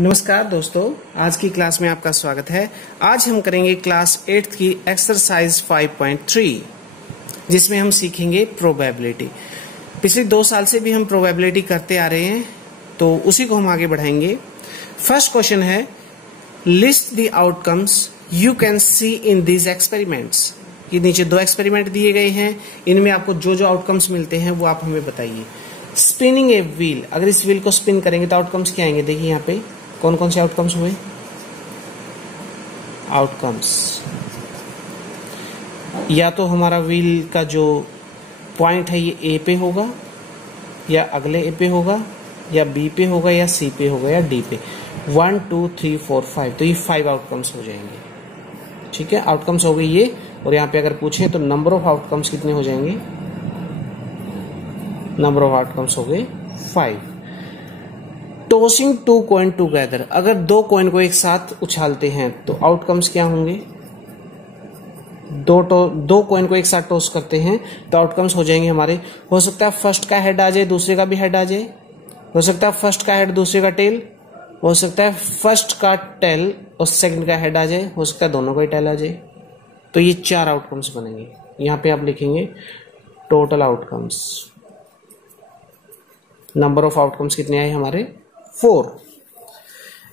नमस्कार दोस्तों, आज की क्लास में आपका स्वागत है। आज हम करेंगे क्लास 8 की एक्सरसाइज 5.3 जिसमें हम सीखेंगे प्रोबेबिलिटी। पिछले 2 साल से भी हम प्रोबेबिलिटी करते आ रहे हैं, तो उसी को हम आगे बढ़ाएंगे। फर्स्ट क्वेश्चन है, list the outcomes you can see in these experiments. ये नीचे 2 एक्सपेरिमेंट दिए गए हैं, इनमें आपको जो जो आउटकम्स मिलते हैं वो आप हमें बताइए। स्पिनिंग ए व्हील, अगर इस व्हील को स्पिन करेंगे तो आउटकम्स क्या आएंगे? देखिए यहाँ पे कौन कौन से आउटकम्स हुए। आउटकम्स या तो हमारा व्हील का जो पॉइंट है ये ए पे होगा, या अगले ए पे होगा, या बी पे होगा, या सी पे होगा, या डी पे। 1 2 3 4 5, तो ये 5 आउटकम्स हो जाएंगे। ठीक है, आउटकम्स हो गई ये। और यहाँ पे अगर पूछे तो नंबर ऑफ आउटकम्स कितने हो जाएंगे? नंबर ऑफ आउटकम्स हो गए 5। टॉसिंग 2 कॉइन टुगेदर, अगर 2 कॉइन को एक साथ उछालते हैं तो आउटकम्स क्या होंगे? 2 कॉइन को एक साथ टॉस करते हैं तो आउटकम्स हो जाएंगे हमारे। हो सकता है फर्स्ट का हेड आ जाए, दूसरे का भी हेड आ जाए। हो सकता है फर्स्ट का हेड दूसरे का टेल। हो सकता है फर्स्ट का टेल और सेकंड का हेड आ जाए। हो सकता है दोनों का ही टेल आ जाए। तो ये 4 आउटकम्स बनेंगे। यहां पे आप लिखेंगे total outcomes. Number of outcomes कितने आए हमारे? 4।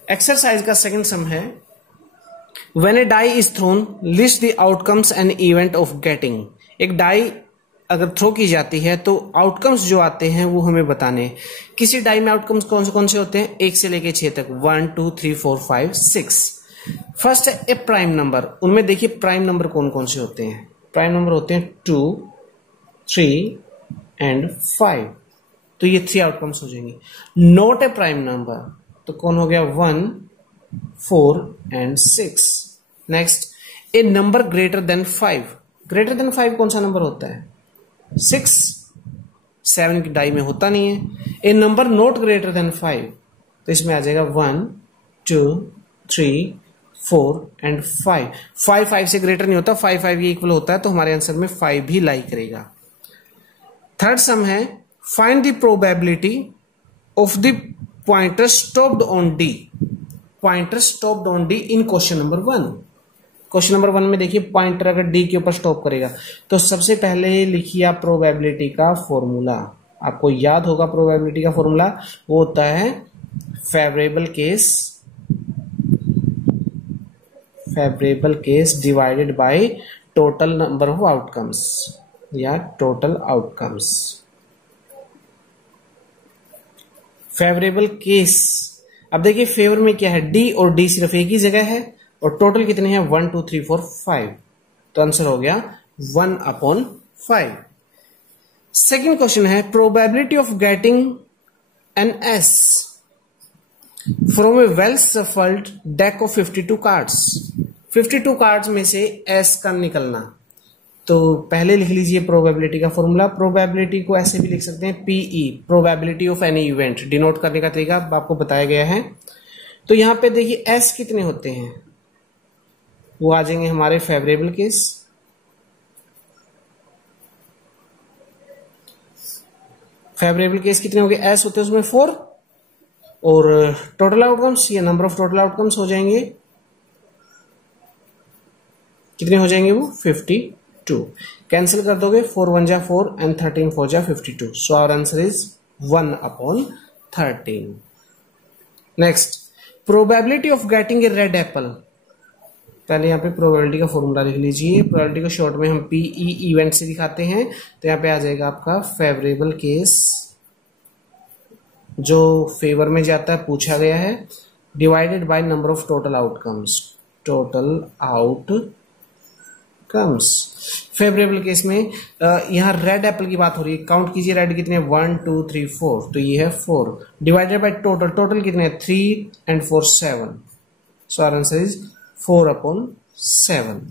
एक्सरसाइज का सेकंड सम है, when a die is thrown list the outcomes and event of getting. एक डाई अगर थ्रो की जाती है तो आउटकम्स जो आते हैं वो हमें बताने हैं। किसी डाई में आउटकम्स कौन से होते हैं? 1 से लेके 6 तक। 1 2 3 4 5 6। फर्स्ट है ए प्राइम नंबर। उनमें देखिए प्राइम नंबर कौन कौन से होते हैं? प्राइम नंबर होते हैं 2 3 एंड 5। तो ये 3 आउटकम्स हो जाएंगे। नॉट ए प्राइम नंबर, तो कौन हो गया? 1 4 and 6। Next, A number greater than 5। Greater than 5 कौन सा नंबर होता है? 6। 7 की डाई में होता नहीं है। ए नंबर नॉट ग्रेटर देन 5, तो इसमें आ जाएगा 1 2 3 4 एंड 5। 5 से ग्रेटर नहीं होता, 5 ये इक्वल होता है, तो हमारे आंसर में 5 भी लाई करेगा। थर्ड सम है, find the probability of the pointer stopped on D. Pointer stopped on D in question number 1। Question number 1 में देखिए पॉइंटर अगर डी के ऊपर स्टॉप करेगा तो सबसे पहले लिखिए आप प्रोबेबिलिटी का फॉर्मूला। आपको याद होगा प्रोबेबिलिटी का फॉर्मूला, वो होता है favourable case divided by total number of outcomes, या टोटल आउटकम्स। फेवरेबल केस, अब देखिए फेवर में क्या है? डी और डी सिर्फ एक ही जगह है, और टोटल कितने हैं? 1 2 3 4 5। तो आंसर हो गया 1/5। सेकेंड क्वेश्चन है, probability of getting an S from A well shuffled deck of 52 cards. 52 cards में से एस का निकलना। तो पहले लिख लीजिए प्रोबेबिलिटी का फॉर्मूला। प्रोबेबिलिटी को ऐसे भी लिख सकते हैं P E, probability of any event. Denote करने का तरीका आपको बताया गया है। तो यहां पे देखिए एस कितने होते हैं, वो आ जाएंगे हमारे फेवरेबल केस। फेवरेबल केस कितने हो गए? एस होते हैं उसमें 4, और टोटल आउटकम्स या नंबर ऑफ टोटल आउटकम्स हो जाएंगे, कितने हो जाएंगे वो? 52। कैंसिल कर दोगे, 4 1 जा 4 एंड 13 4 जा 52। So our answer is 1/13। Next, probability of getting a red apple. पहले यहाँ पे प्रोबेबिलिटी का फॉर्मूला लिख लीजिए। प्रोबेबिलिटी को शॉर्ट में हम पीई इवेंट से दिखाते हैं। तो यहाँ पे आ जाएगा आपका फेवरेबल केस, जो फेवर में जाता है, पूछा गया है, divided by number of total outcomes. Total outcomes favourable case में यहाँ रेड एप्पल की बात हो रही है। काउंट कीजिए, रेड कितने? 1 2 3 4, तो ये है 4 डिवाइडेड बाय टोटल। टोटल कितने हैं? 3 and 4 7। So our answer is 4/7।